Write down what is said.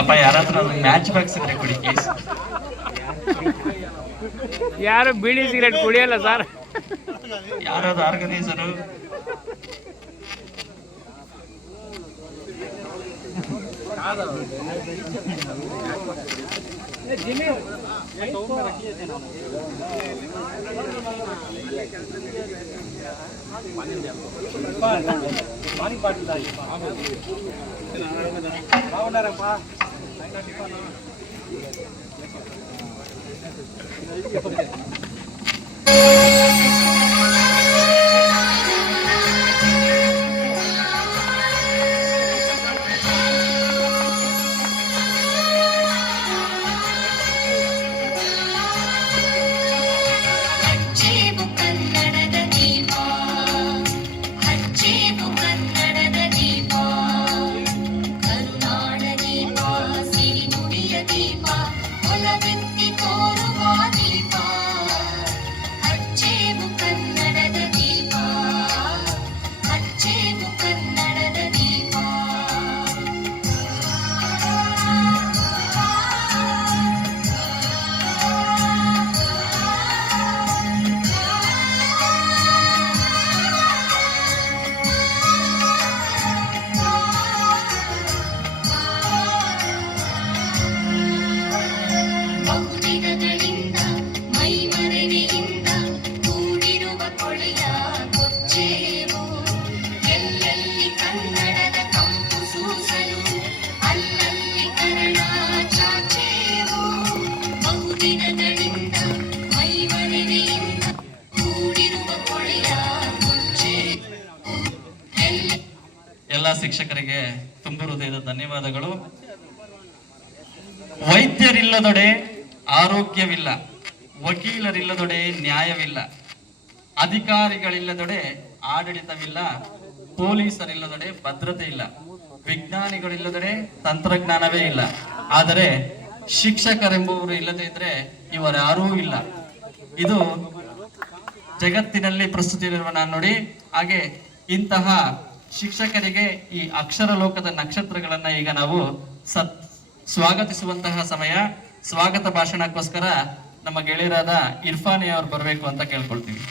ಅಪ್ಪ ಯಾರಾದ್ರೂ match box ಇದ್ರೆ ಕುಡಿ ಪ್ಲೀಸ್. ಯಾರು ಬೀಡಿ ಸಿಗರೇಟ್ ಕುಡಿಯಲ್ಲ ಸರ್. ಯಾರಾದ್ರು ಆರ್ಗನೈಸರು ಎಲ್ಲ ಶಿಕ್ಷಕರಿಗೆ ತುಂಬ ಹೃದಯದ ಧನ್ಯವಾದಗಳು. ವೈದ್ಯರಿಲ್ಲದೊಡೆ ಆರೋಗ್ಯವಿಲ್ಲ, ವಕೀಲರಿಲ್ಲದೊಡೆ ನ್ಯಾಯವಿಲ್ಲ, ಅಧಿಕಾರಿಗಳಿಲ್ಲದೊಡೆ ಆಡಳಿತವಿಲ್ಲ, ಪೊಲೀಸರಿಲ್ಲದೊಡೆ ಭದ್ರತೆ ಇಲ್ಲ, ವಿಜ್ಞಾನಿಗಳಿಲ್ಲದೊಡೆ ತಂತ್ರಜ್ಞಾನವೇ ಇಲ್ಲ. ಆದರೆ ಶಿಕ್ಷಕರೆಂಬುವರು ಇಲ್ಲದೆ ಇದ್ರೆ ಇವರ್ಯಾರೂ ಇಲ್ಲ. ಇದು ಜಗತ್ತಿನಲ್ಲಿ ಪ್ರಸ್ತುತಿಯಿರುವ ನಾಣ್ಣುಡಿ. ಹಾಗೆ ಇಂತಹ ಶಿಕ್ಷಕರಿಗೆ ಈ ಅಕ್ಷರ ಲೋಕದ ನಕ್ಷತ್ರಗಳನ್ನ ಈಗ ನಾವು ಸ್ವಾಗತಿಸುವಂತಹ ಸಮಯ. ಸ್ವಾಗತ ಭಾಷಣಕ್ಕೋಸ್ಕರ ನಮ್ಮ ಗೆಳೆಯರಾದ ಇರ್ಫಾನಿ ಅವರು ಬರಬೇಕು ಅಂತ ಕೇಳ್ಕೊಳ್ತೀವಿ.